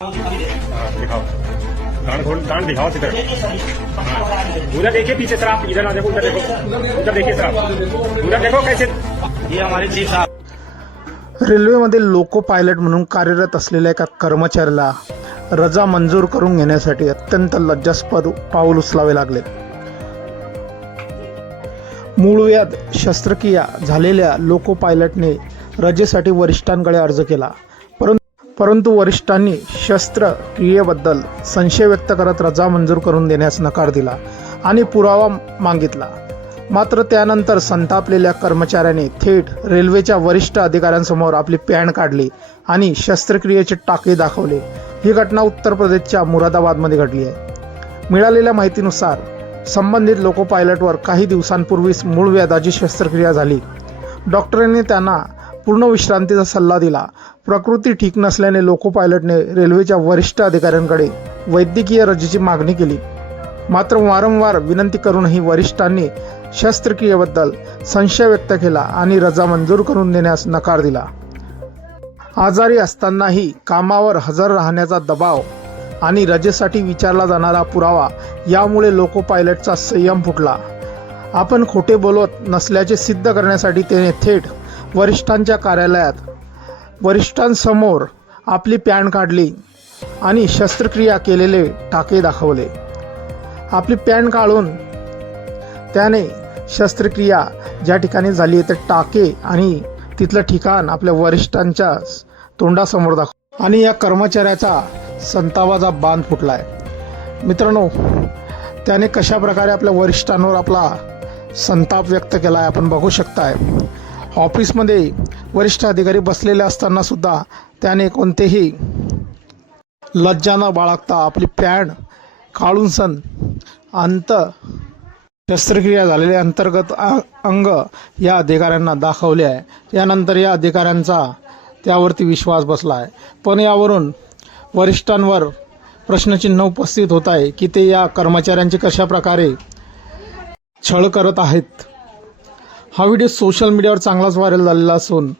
दिखाओ दांड दिखाओ इधर। उधर देखिए पीछे सर, आप इधर ना देखो, उधर देखो, उधर देखिए सर, आप उधर देखो कैसे। ये हमारे चीफ साहब। रेल्वेमध्ये लोको पायलट म्हणून कार्यरत असलेल्या एका कर्मचाऱ्याला रजा मंजूर करून घेण्यासाठी अत्यंत लज्जास्पद पाऊल उचलावे लागले। मूळव्याध शस्त्रक्रिया झालेल्या लोको पायलटने रजेसाठी वरिष्ठांकडे अर्ज केला, परंतु वरिष्ठांनी शस्त्रक्रियेबद्दल संशय व्यक्त करत रजा मंजूर करून देण्यास नकार दिला आणि पुरावा मागितला। मात्र त्यानंतर संतापलेल्या कर्मचाऱ्याने थेट रेल्वेच्या वरिष्ठ अधिकाऱ्यांसमोर आपली पॅन काढली आणि शस्त्रक्रियेचे टाके दाखवले। ही घटना उत्तर प्रदेशच्या मुरादाबादमध्ये घडली आहे। मिळालेल्या माहितीनुसार संबंधित लोको पायलटवर काही दिवसांपूर्वीच मूळव्याधाची शस्त्रक्रिया झाली। डॉक्टरांनी त्यांना पूर्ण विश्रांतीचा सल्ला दिला। प्रकृती ठीक नसल्याने लोको पायलटने रेल्वेच्या वरिष्ठ अधिकाऱ्यांकडे वैद्यकीय रजेची मागणी केली, मात्र वारंवार विनंती करूनही वरिष्ठांनी शस्त्रक्रियेबद्दल संशय व्यक्त केला आणि रजा मंजूर करून देण्यास नकार दिला। आजारी असतानाही कामावर हजर राहण्याचा दबाव आणि रजेसाठी विचारला जाणारा पुरावा यामुळे लोको पायलटचा संयम फुटला। आपण खोटे बोलत नसल्याचे सिद्ध करण्यासाठी त्याने थेट वरिष्ठांच्या कार्यालयात वरिष्ठांसमोर आपली पॅन काढली आणि शस्त्रक्रिया केलेले टाके दाखवले। आपली पॅन काढून त्याने शस्त्रक्रिया ज्या ठिकाणी झाली ते टाके आणि तिथलं ठिकाण आपल्या वरिष्ठांच्या तोंडासमोर दाखवले आणि या कर्मचाऱ्याचा संतापाचा बांध फुटलाय। मित्रांनो, त्याने कशा प्रकारे आपल्या वरिष्ठांवर आपला संताप व्यक्त केला आपण बघू शकताय। ऑफिसमध्ये वरिष्ठ अधिकारी बसलेले असताना सुद्धा त्याने कोणतेही लज्जा न बाळगता आपली पॅन काढून शस्त्रक्रिया झालेले अंतर्गत अंग या अधिकाऱ्यांना दाखवले आहे। यानंतर या अधिकाऱ्यांचा त्यावरती विश्वास बसला आहे, पण यावरून वरिष्ठांवर प्रश्नचिन्ह उपस्थित होत आहे की ते या कर्मचाऱ्यांचे कशा प्रकारे छळ करत आहेत। हा व्हिडिओ सोशल मीडियावर चांगलाच व्हायरल झालेला असून